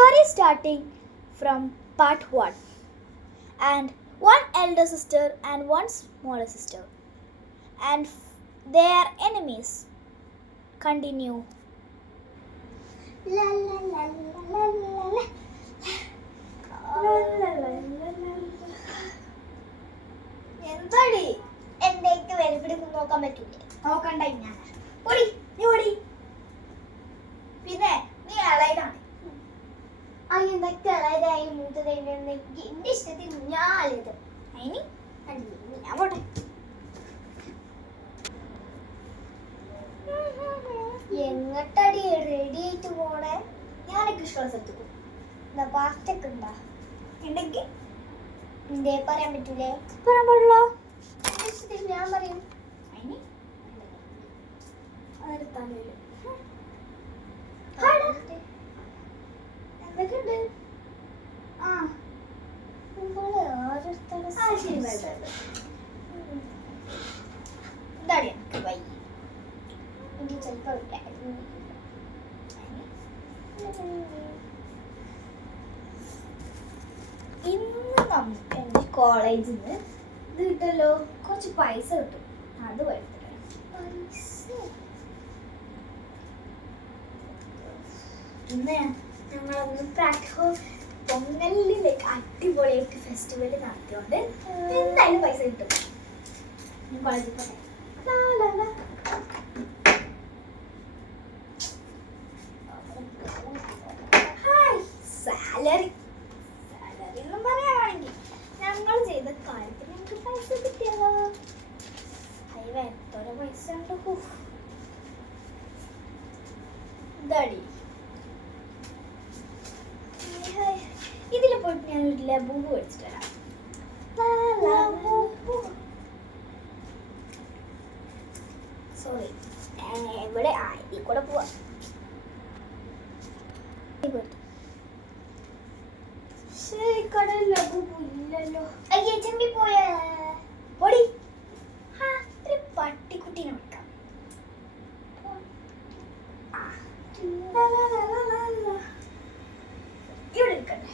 story starting from part 1. And one elder sister and one smaller sister, and they are enemies. Continue. La la la la la la. എന്താടി എന്തേക്ക് വലുപിടിക്ക് നോക്കാൻ പറ്റൂലേ? നോക്കണ്ട ഞാൻ ഓടി നീ ഓടി. പിന്നെ നീ ഇളയതാണ്. എന്തൊക്കെ ഇളയതായാലും മൂത്തതായാലും എന്റെ ഇഷ്ടത്തിൽ ഞാൻ ഇത് അതിന് ഞാൻ പോട്ടെ. എങ്ങട്ടടി റെഡി ആയിട്ട് പോണേ? ഞാനൊക്കെ ഇഷ്ടമുള്ള സ്ഥലത്ത് പോകും. എന്താ പാസ്റ്റൊക്കെ ഉണ്ടാ ഉണ്ടെങ്കിൽ എന്തേ പറയാൻ പറ്റൂലേ? പറയാൻ പാടില്ല. എന്റെ ഇഷ്ടത്തിൽ ഞാൻ പറയും. അതിന് അതെടുത്താലോ എന്തൊക്കെയുണ്ട്? ആ എന്താടി എനിക്ക് വൈ ചിലപ്പോ ഇന്ന് നമുക്ക് എൻ്റെ കോളേജിൽ നിന്ന് ഇത് കിട്ടുമല്ലോ, കുറച്ച് പൈസ കിട്ടും. അത് വരുത്തട്ടെ. ഇന്ന് ഞങ്ങളൊന്ന് പൊങ്ങലിലേക്ക് അടിപൊളിയായിട്ട് ഫെസ്റ്റിവൽ നടത്തിയോണ്ട് എന്തായാലും പൈസ കിട്ടും. ഞാൻ കോളേജിൽ പോട്ടെ. സാലറി എന്നും പറയുകയാണെങ്കിൽ ഞങ്ങൾ ചെയ്ത കാര്യത്തിന് ഞങ്ങൾക്ക് പൈസ കിട്ടിയല്ലോ. അയ്യ എത്ര പൈസ ഉണ്ടോ ഇതാടി. ഇതിൽ പോയിട്ട് ഞാനൊരു ലബൂബ് മേടിച്ചിട്ട് വരാം. സോറി, ഇവിടെ ഇതിൽ കൂടെ പോവാ. ശരി, കടയിൽ ലബൂബ് ഇല്ലല്ലോ. അയ്യേ ചെമ്പി പോയാ പൊടി. ഒരു പട്ടിക്കുട്ടീനെ വെക്കാം. ഇവിടെ ഇരിക്കട്ടെ.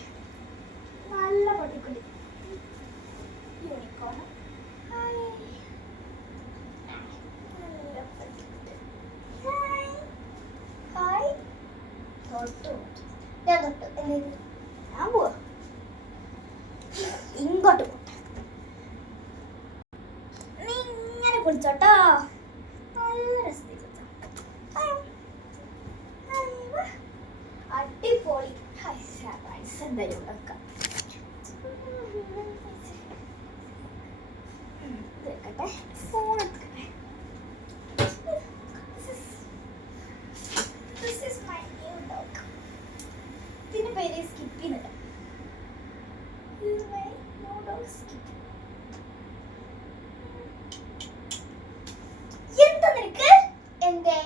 നല്ല പട്ടിക്കുട്ടി യൂണിക്കോൺ. ഹായ്. തൊട്ടു ഞാൻ തൊട്ടു. എന്ത് ഞാൻ പോവാ. ഇങ്ങോട്ട് പോട്ടെ. നീ ഇങ്ങനെ കുളിച്ചോട്ടോ. നല്ല രസത്തിൽ അടിപൊളി. പൈസ എന്തായാലും ഉണ്ടാക്കാം. വെക്കട്ടെ. ഫോൺ എടുക്കട്ടെ. This is my new dog. ഇതിന്റെ പേര് സ്കിപ്പി എന്നിട്ട്. This is my new dog Skippy. എന്താ നിനക്ക്? എന്തേ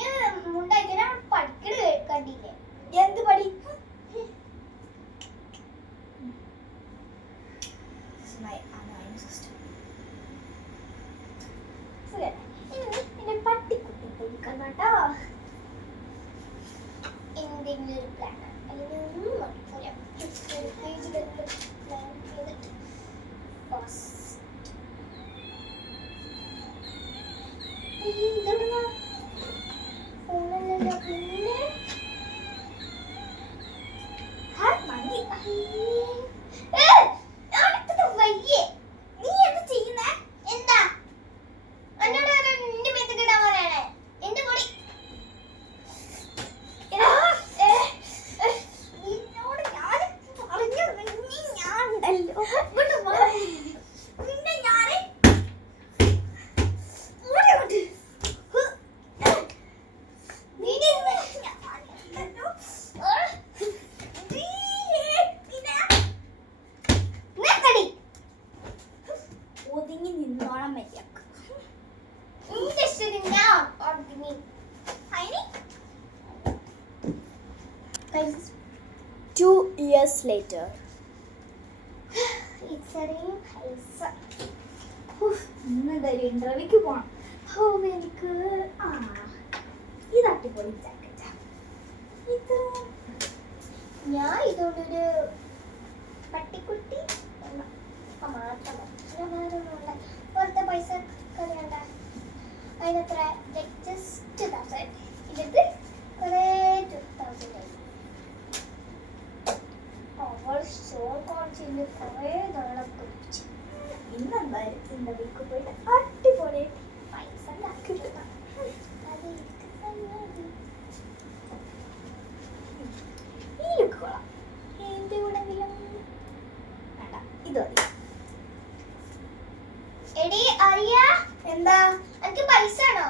ഞാൻ മുണ്ടാക്കി ഞാൻ പഠിക്കണ കണ്ടില്ലേ? എന്ത് പടി? My annoying sister. എന്റെ പട്ടിക്കുട്ടി പോയിക്കണം കേട്ടോ. എന്തെങ്കിലും ഒരു പ്ലാൻ അല്ലെങ്കിൽ ഒന്നും നോക്കില്ല. പേജിലൊക്കെ പ്ലാൻ ചെയ്തിട്ട് ഫോണല്ലല്ലോ. പിന്നെ വയ്യേ നീ എന്താ ചെയ്യുന്നേ? എന്താ എന്നോട് നിന്റെ മേത്തേക്ക് ഇടാൻ പറയണേ? എന്റെ പൊടി നിന്നോട് ഞാൻ പറഞ്ഞു ഞാൻ ഉണ്ടല്ലോ. നിന്നെ ഞാന് ഒതുങ്ങി നിന്നോണം മര്യാദക്ക്. നിന്റെ ഇഷ്ടത്തിന് ഞാൻ ഒതുങ്ങി. 2 years later. ഇത്രയും പൈസ ഇന്ന് എന്തായാലും ഇന്റർവ്യൂക്ക് പോണം. എനിക്ക് ഇത് അടിപൊളി ജാക്കറ്റാ. ഇത് ഞാൻ ഇതുകൊണ്ടൊരു പട്ടിക്കുട്ടി മാത്രം പുറത്തെ പൈസ കളയണ്ട. അതിനത്ര ജസ്റ്റ് 1000. ഇതിട്ട് കുറേ 2000 അവൾ ഷോ കാണിച്ചിട്ട് കുറേ നാളെ കുറിച്ച്. ഇന്നെന്തായാലും ഇന്ന വീക്ക് പോയിട്ട് അടിപൊളി പൈസ ഉണ്ടാക്കില്ല. അത് ഈ ലുക്ക് കൊള്ളാം. എന്റെ കൂടെ വേണ്ട, ഇത് മതി. എടി അറിയ എന്താ? എനിക്ക് പൈസ ആണോ?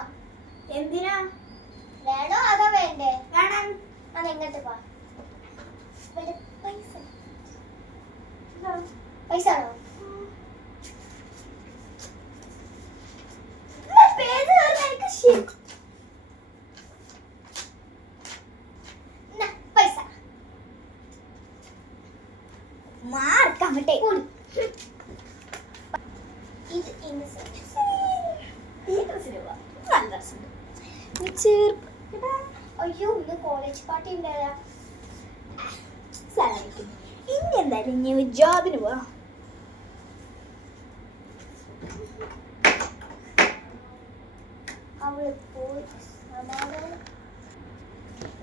എന്തിനാ? വേണോ അതോ വേണ്ടേ? വേണം. അത് എങ്ങോട്ട് പോ? പൈസ പൈസ ആണോ? പേര് എനിക്ക് ശരി. പൈസ മാർക്കാൻ പറ്റേ. ഇത് ഇന്നസെന്റ്. നല്ല രസമുണ്ട്. അയ്യോ ഇന്ന് കോളേജ് പാർട്ടി ഉണ്ടായാ. ഇനി എന്തായാലും ഇനി ജോബിന് പോവാ. അവള് പോയി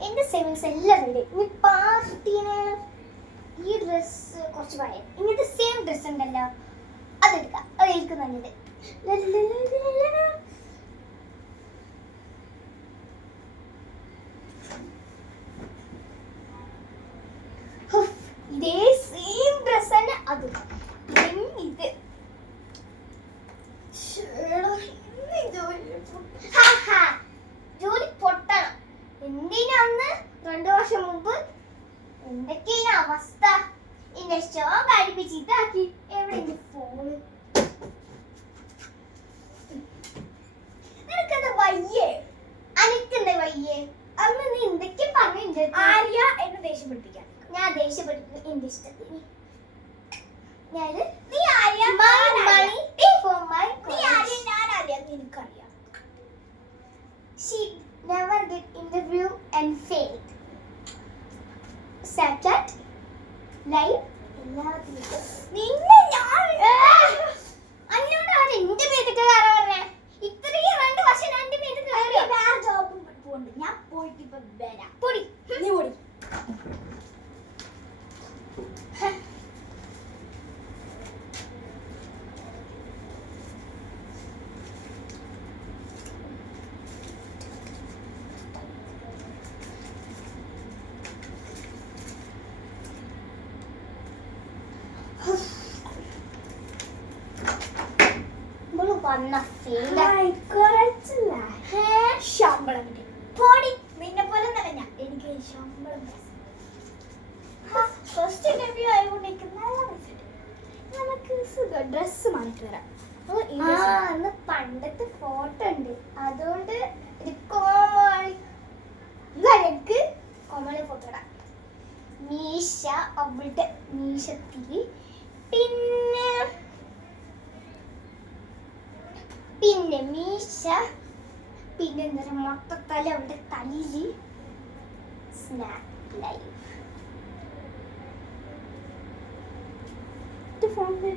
എന്റെ സേവിങ്സ് എല്ലാം റെഡി. ഇനി പാർട്ടീന് ഈ ഡ്രസ് കുറച്ച് പഴയ ഇങ്ങനത്തെ സെയിം ഡ്രസ് ഉണ്ടല്ലോ അതെടുക്കാം. അത് എനിക്ക് നല്ലത്. ഇതേ സെയിം ഡ്രസ് തന്നെ അതും. ഇത് ജോലി പൊട്ടണം. എന്തിനാന്ന് 2 വർഷം മുമ്പ് എന്തൊക്കെയാണ് അവസ്ഥ. എന്റെ ഷോ കഴിപ്പിച്ച് ഇതാക്കി. എവിടെ എന്റെ ഫോണ്? നിനക്കെന്താ വയ്യേ? അനക്കെന്താ വയ്യേ? അന്ന് നീ എന്തൊക്കെ പറഞ്ഞിട്ടുണ്ട്. ആര്യ എന്നെ ദേഷ്യം പിടിപ്പിക്കാൻ. ഞാൻ ദേഷ്യപ്പെട്ടു എന്റെ ഇഷ്ടത്തിന്. നീ ആര്യ, നീ ആര്യ, ഞാൻ ആര്യ നിനക്കറിയാം. She never get interview and failed. Snapchat, live, എല്ലാത്തിലും. നിന്നെ ഞാൻ അന്നോട് ആരാ എന്റെ പേരൊക്കെ ആരാ പറഞ്ഞേ? ഇത്രയും 2 വർഷം എന്റെ പേര് കയറി. വേറെ ജോബും പോണ്ട്. ഞാൻ പോയിട്ട് ഇപ്പൊ വരാം. പൊടി നീ പൊടി. വന്ന കുറച്ചില്ല ശമ്പളം കിട്ടി. പൊടി നിന്നെ പോലെ തന്നെ ഞാൻ. എനിക്ക് ശമ്പളം ഫസ്റ്റ് ഇന്റർവ്യൂ ആയതുകൊണ്ട് നല്ല പൈസ കിട്ടി. നമുക്ക് സുഖം ഡ്രസ്സ് മാറ്റി വരാം. അന്ന് പണ്ടത്തെ ഫോട്ടോ ഉണ്ട് അതുകൊണ്ട് എനിക്ക് കോമളി ഫോട്ടോ ഇടാം. മീശ അവളുടെ മീശത്തിരി പിന്നെ മീശ പിന്നെ എന്താ മൊത്തത്തല അവളുടെ തലയില് സ്നാപ്പ് ലൈവ് ഫോണില്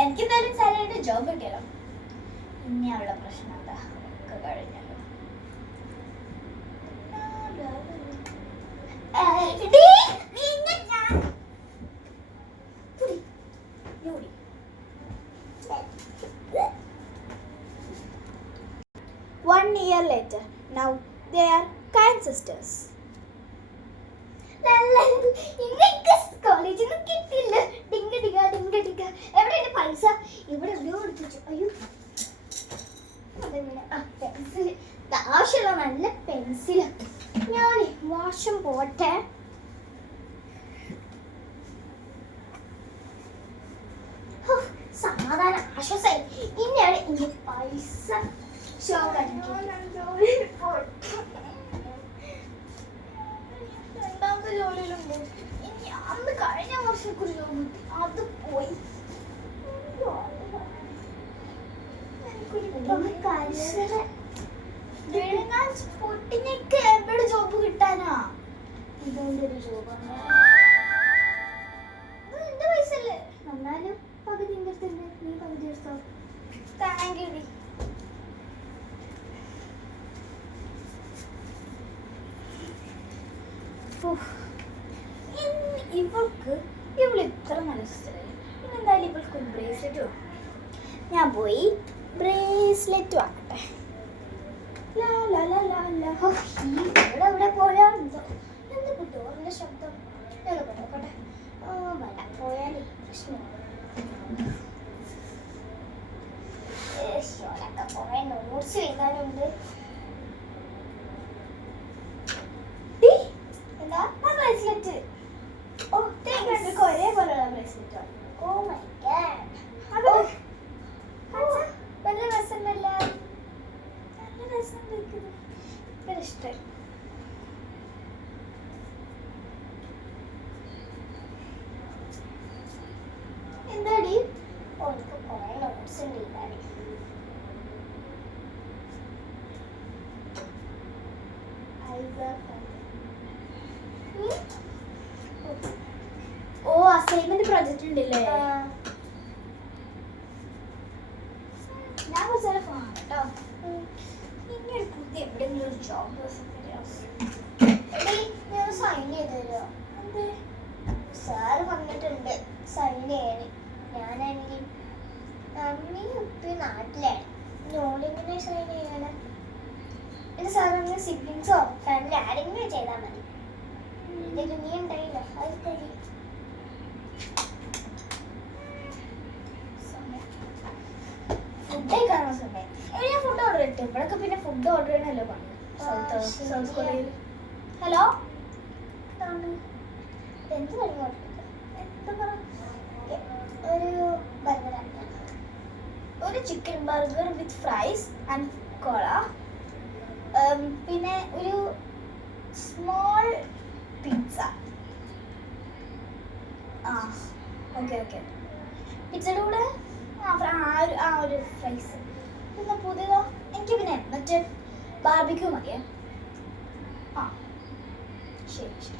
എനിക്കെന്തായാലും സാലറിയുടെ ജോബ് കിട്ടിയല്ലോ. ഇനി അവളുടെ പ്രശ്നം എന്താ ഒക്കെ കഴിഞ്ഞല്ലോ. One year later, now they are kind sisters. കോളേജിൽ നിന്ന് കിട്ടില്ല. ഡിങ്ക ഡിഗ ഡിങ്ക ഡിഗ. എവിടെ എന്റെ പൈസ? ഇവിടെ എവിടെയോ എടുത്തു. അയ്യോ പെൻസിൽ ആവശ്യമുള്ള നല്ല പെൻസില്. ഞാൻ വാഷം പോട്ടെ. സമാധാനം ആശ്വാസായി. ഇനിയാണ് ഇനി പൈസ ഷോ രണ്ടാമത്തെ ജോലിയിലും പോയി. ഇനി അന്ന് കഴിഞ്ഞ വർഷം ഒരു ജോബ് കിട്ടി, അത് പോയി. പൊട്ടിനൊക്കെ എവിടെ ജോബ് കിട്ടാനാ? ഇതുകൊണ്ട് ഒരു ജോബാണ്. എന്റെ പൈസ അല്ലേ? എന്നാലും പകുതി എന്റെ അടുത്തുണ്ട്, നീ പകുതി എടുത്തോ. Thank you D. ഇവൾക്ക് ഇത്ര നല്ല സിസ്റ്ററായി. എന്തായാലും ഇവൾക്ക് ഒരു ബ്രേസ്ലെറ്റ് വേണം. ഞാൻ പോയി ബ്രേസ്ലെറ്റ് വാങ്ങട്ടെ. ഇവിടെ എവിടെ പോയാ എന്ത് ഡോറിന്റെ ശബ്ദം? പോട്ടെ വരാൻ പോയാലേ പ്രശ്നമാണ്. കുറെ നോട്ട്സ് എഴുതാനുണ്ട്. എന്താ ബ്രേസ്ലെറ്റ്? ഓ ഒരേപോലെയുള്ള ബ്രേസ്ലെറ്റ്. ഓ മൈ ഗോഡ്, നല്ല രസമല്ല? നല്ല രസം ഇഷ്ടമായി. എന്താടി? ഓ എനിക്ക് കുറെ നോട്ട്സ് ഉണ്ട് എഴുതാൻ. ഓ അസൈൻമെന്റ് പ്രൊജക്റ്റ് ഉണ്ടല്ലേ? ഞാൻ കുറച്ച് നേരം പോകാം കേട്ടോ. ഇനി ഒരു പുതിയ എവിടെയെങ്കിലും ഒരു ജോബ് ഞാൻ സൈൻ ചെയ്ത് തരുമോ? എന്തേ? സാറ് പറഞ്ഞിട്ടുണ്ട് സൈൻ ചെയ്യാൻ. ഞാനാണെങ്കിൽ അമ്മയും ഉപ്പയും നാട്ടിലാണ്. നോടെങ്ങനെ സൈൻ ചെയ്യാന്? എന്റെ സാറ് സിബ്ലിങ്സോ ഫാമിലി ആരെങ്കിലും ചെയ്താൽ മതി. ഇതിൽ നീ ഉണ്ടായില്ല, അത് തരി. ഫുഡ് കഴിക്കാനുള്ള സമയം. ഞാൻ ഫുഡ് ഓർഡർ ചെയ്തിട്ട് ഇവിടൊക്കെ പിന്നെ ഫുഡ് ഓർഡർ ചെയ്യണല്ലോ പണി. സൗത്ത് കൊറിയയിൽ. ഹലോ, എന്ത് പണി? എന്താ പറ? ഒരു ബർഗർ ഒരു chicken burger with fries and cola. പിന്നെ ഒരു സ്മോൾ പിസ്സ. ആ ഓക്കെ ഓക്കെ. പിസ്സയുടെ കൂടെ ആ ഒരു ഫ്രൈസ്. പിന്നെ പുതിയതോ? എനിക്ക് പിന്നെ മറ്റേ ബാർബിക്യൂ മതിയേ. ആ ശരി ശരി.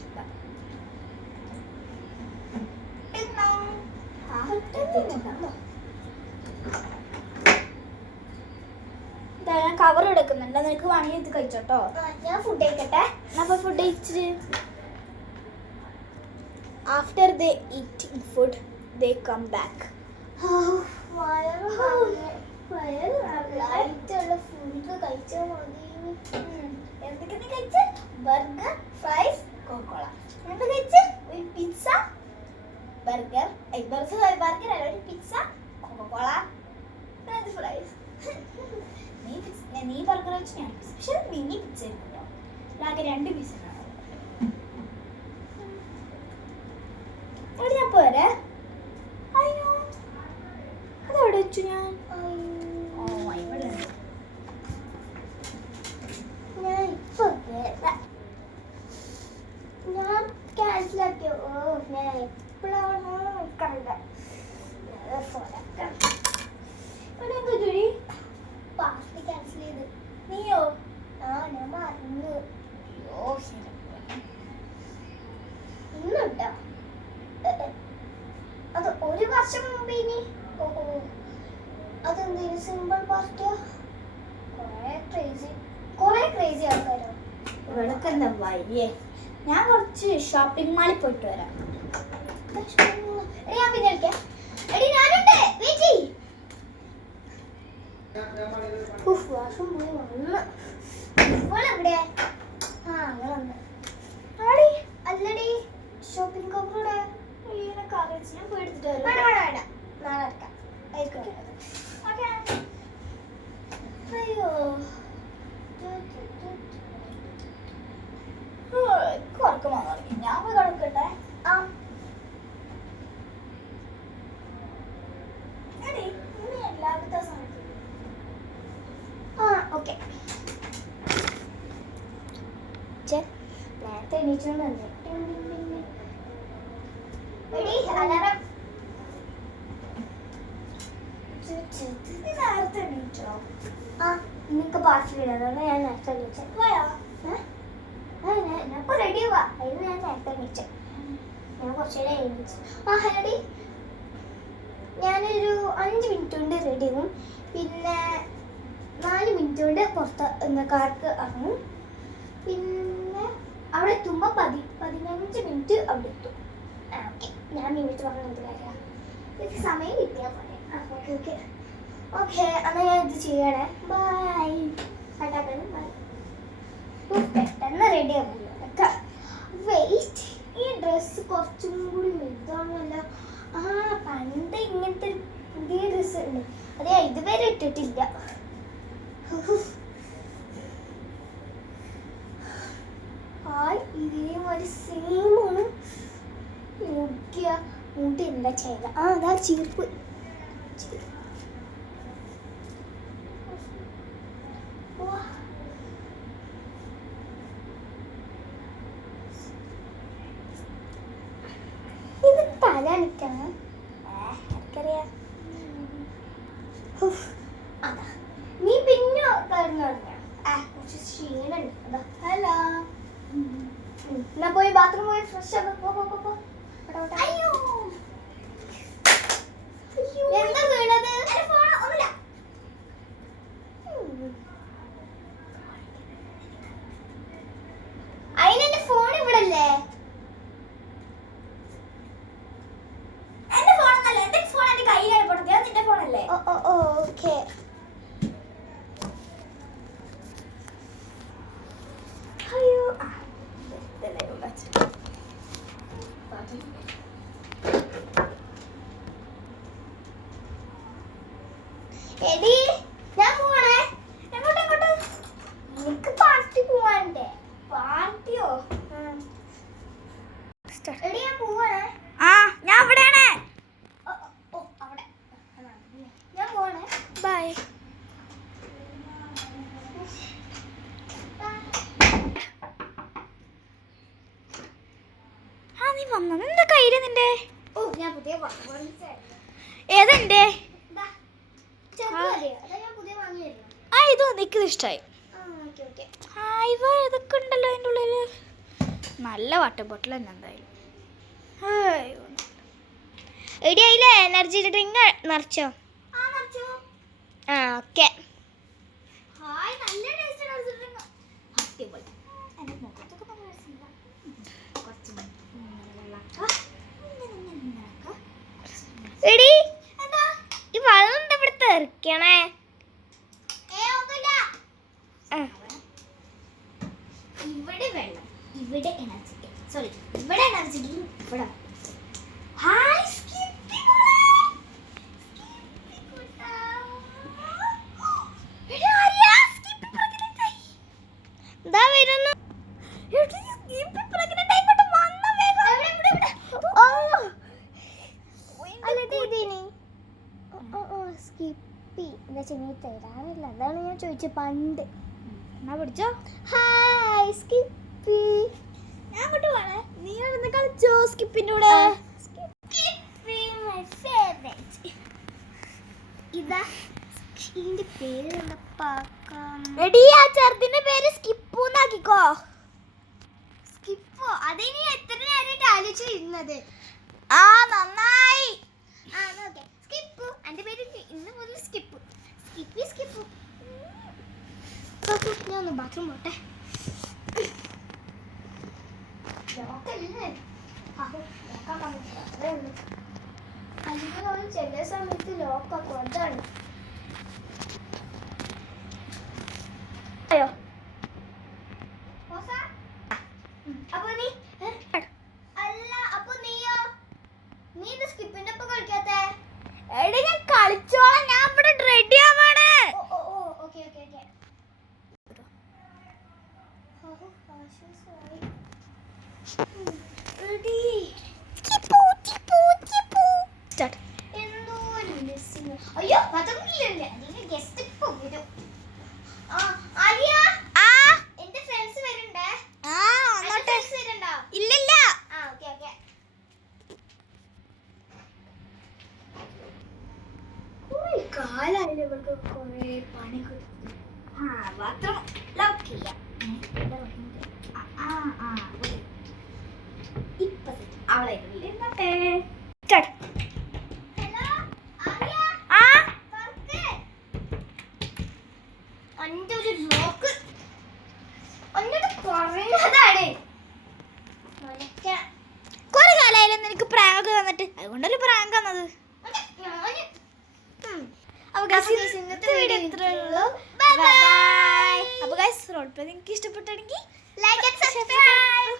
ഞാൻ കവർ എടുക്കുന്നുണ്ട്, നിനക്ക് വേണമെങ്കിൽ ഇത് കഴിച്ചോട്ടോ. ഞാൻ ഫുഡ് കഴിക്കട്ടെ. അപ്പൊ ഫുഡ് കഴിച്ചിട്ട് after the eating food they come back. വയറുള്ള ഫുഡ് കഴിച്ചാൽ മതി. എന്തൊക്കെ നീ കഴിച്ച്? Burger, fries, coca cola. എന്ത് കഴിച്ച്? ഒരു പിസ്സ, ബർഗർ, ബർഗർ അല്ല, ഒരു പിസ്സ, കോക്കോള, ഫ്രൈസ്. നീ ബർഗർ വെച്ച് ഞാൻ പിസ്സ. പക്ഷെ മിനി പിസ്സ ഉണ്ടോ? ആകെ 2 പീസ് എവിടെ ഞാൻ പോരെ? അയ്യോ അതെവിടെ വെച്ചു ഞാൻ? ഇവിടെ ഞാൻ ഇപ്പൊ ഞാൻ ക്യാൻസൽ ആക്കിയോ? ഓ ഞാൻ എപ്പോഴാണോ കണ്ട പാർട്ടി ക്യാൻസൽ ചെയ്ത്. നീയോ? ആ ഞാൻ മറന്നു. അയ്യോ ശരി. ഇന്നുണ്ടോ? അത് 1 വർഷം മുമ്പ്. ഇനി ഓ അതെന്തെങ്കിലും സിമ്പിൾ പാർട്ടിയോ? കുറെ ക്രേസി ആൾക്കാരോ? ഇവിടൊക്കെ എന്താ വയ്യേ? ഞാൻ കുറച്ച് ഷോപ്പിംഗ് മാളിൽ പോയിട്ട് വരാം. ഞാൻ പിന്നെ വിളിക്കാം. എടി ഞാനുണ്ട്, വെയിറ്റ് ചെയ്യ്. വാഷം പോയി വന്ന് ഇവളെവിടെ? ആ അവൾ വന്ന്. ആടി അല്ലടി ഷോപ്പിംഗ് കവറോടെ ഞാൻ പോയി എടുത്തിട്ട് വരാം. വേണ്ട വേണ്ട വേണ്ട, നാളെ എടുക്കാം. ആയിക്കോട്ടെ. അയ്യോ ഉറക്കം വന്നു തുടങ്ങി. ഞാൻ പോയി കിടക്കട്ടെ. ആ എടി നീ എല്ലാവരുടെ സമയത്ത് ഓക്കെ. നേരത്തെ എണീച്ചോണ്ട് വന്നേ. എടി അലാറം നേരത്തെ എണീറ്റോ? ആ നിനക്ക് പാർസൽ ഇടാതെ ഞാൻ നേരത്തെ വിളിച്ചത്. പോയോ? ഞാൻ ഇപ്പോൾ റെഡി ആവാ. അതിന് ഞാൻ നേരത്തെ വിളിച്ചത്. ഞാൻ കുറച്ചേരം എണീച്ചു. ആ ഹലടി, ഞാനൊരു 5 മിനിറ്റ് കൊണ്ട് റെഡി ആവും. പിന്നെ 4 മിനിറ്റ് കൊണ്ട് പുറത്ത് കാർക്ക് ഇറങ്ങും. പിന്നെ അവിടെ എത്തുമ്പോൾ 15 മിനിറ്റ് അവിടെ എത്തും. ആ ഓക്കെ, ഞാൻ മിനിറ്റ് പറഞ്ഞത് കാര്യമാണ്. എനിക്ക് സമയം കിട്ടിയാൽ പോലെ. ആ ഓക്കെ ഓക്കെ ഓക്കെ, എന്നാൽ ഞാൻ ഇത് ചെയ്യണേ. ബൈ. കണ്ടാക്കണം. ബൈ. പെട്ടെന്ന് റെഡി ആവുമല്ലോ. വെയിറ്റ്, ഈ ഡ്രസ്സ് കുറച്ചും കൂടി വലുതാണല്ലോ. ആ പണ്ട് ഇങ്ങനത്തെ ഒരു പുതിയ ഡ്രസ്സ് ഉണ്ട്, അത് ഞാൻ ഇതുവരെ ഇട്ടിട്ടില്ല. ഹായ്, ഇതേമാതിരി സെയിമാണ്. മുടി എന്താ ചെയ്ത? ആ അതാ ചീർപ്പ്. ഇത് തല അണിക്കണം. ആർക്കറിയാം. അതാ നീ പിന്നെ കിടന്നു കുറച്ച് ക്ഷീണുണ്ട്. അതാ ഹലോ. എന്നാ പോയി ബാത്റൂം പോയി ഫ്രഷ് ആക്കാം. അയ്യോ എന്താ വീണത്? ഒന്നുമില്ല. അതിനെന്റെ ഫോൺ ഇവിടെ അല്ലേ? എന്റെ ഫോണൊന്നല്ല, എന്റെ ഫോൺ എന്റെ കയ്യിലാണ് പൊട്ടത്. അത് നിന്റെ ഫോണല്ലേ? ഓക്കെ. അയ്യോ, എടി ഞാൻ പോവാണേ. എങ്ങോട്ട്? എനിക്ക് പാർട്ടി പോവാണ്ടേ? പാർട്ടിയോ? എടി ഞാൻ പോവാണേ. ആ, ഞാൻ ഇവിടെയാണ്. അവിടെ ഞാൻ പോവാണേ. ബൈ. ആ, നീ വന്നോ? നിന്റെ കയ്യില് നിന്റെ ഞാൻ പുതിയ ഏതെന്റെ? ഞാൻ പുതിയ വാങ്ങിയല്ലോ. ആ, ഇത് എനിക്കിത് ഇഷ്ടമായി. ആ, ഇവ ഇതൊക്കെ ഉണ്ടല്ലോ അതിൻ്റെ ഉള്ളില്. നല്ല വാട്ടർ ബോട്ടിൽ തന്നെ എന്തായാലും. എടി അതിലെ എനർജി ഡ്രിങ്ക് നിറച്ചോ? ആ ഓക്കെ. ഹായ്, നല്ല ടേസ്റ്റ് എനർജി ഡ്രിങ്ക്. അടിപൊളി. എൻ്റെ മുഖത്തൊക്കെ നല്ല രസമുണ്ട്. കുറച്ച് എടി ഈ വെള്ളം എന്താ ഇവിടെ തെറിക്കണേ? ഇവിടെ വെള്ളം, ഇവിടെ എനർജി. സോറി, ഇവിടെ എനർജി ഡ്രിങ്ക്, ഇവിടെ. ഹായ് സ്കിപ്പി എന്താ വരുന്നു? സ്കിപ്പി എന്താ ചെമ്മീ തരാറില്ല, അതാണ് ഞാൻ ചോദിച്ചത് പണ്ട്. എന്നാ പിടിച്ചോ. ഹായ് സ്കിപ്പി. ഞാൻ അങ്ങോട്ട് പോണേ. നീ ഒന്ന് കളിച്ചോ സ്കിപ്പിന്റെ കൂടെ. സ്കിപ്പി മൈ ഫേവറേറ്റ്. ഇതാ ഇതിന്റെ പേര് എടി, ആ ചെറുതിന്റെ പേര് സ്കിപ്പു എന്നാക്കിക്കോ. സ്കിപ്പോ? അതിന് എത്ര നേരമായിട്ട് ആലോചിച്ചിരുന്നത്. ആ, നന്നായി. സ്കിപ്പു, എന്റെ പേര് ഇന്ന് മുതൽ സ്കിപ്പു. സ്കിപ്പു. ഞാൻ ഒന്ന് ബാത്റൂം പോട്ടെ. അല്ലെങ്കിൽ ചില സമയത്ത് ലോക്കാക്കും, അതാണ്. അപ്പൊ നീ അല്ല, അപ്പൊ നീയോ? നീ ഇത് സ്കിപ്പിന്റെ ഒപ്പം കളിക്കാത്തെ? എടി, ഞാൻ കളിച്ചോളാം. ഞാൻ ഇവിടെ റെഡി ആവാണ്. ഓക്കെ. എന്തോ ഒരു മിസ്സിങ്. അയ്യോ അതൊന്നുമില്ല, അതിന് ഗസ്റ്റ് ഇപ്പൊ വരും. ആര്യ, എന്റെ ഫ്രണ്ട്സ് വരുന്നുണ്ടേ. വരുന്നുണ്ടോ? ഇല്ലില്ല. ഓക്കെ. ഉയ്. കാലായാലും ഇവൾക്ക് കുറേ പണി കൊടുത്തു. മാത്രം ലോക്ക് ചെയ്യാം. ഇപ്പൊ set. അവളെ ഇരുന്നട്ടെ. Start. ഹലോ ആര്യ ആ തുറക്ക്. അന്റെ ഒരു ലോക്ക് അന്നോട് പറഞ്ഞതാണ്. കുറെ കാലമായാലും നിനക്ക് പ്രാങ്ക് തന്നിട്ട്, അതുകൊണ്ടല്ലേ പ്രാങ്ക് തന്നത്. അപ്പൊ guys, ഇന്നത്തെ വീഡിയോ ഇത്രയേ ഉള്ളൂ. Bye bye. അപ്പൊ ഗൈസ്, റോൾ പ്ലേ നിങ്ങൾക്ക് ഇഷ്ടപ്പെട്ടാണെങ്കിൽ ലൈക്ക് ആൻഡ് സബ്സ്ക്രൈബ്.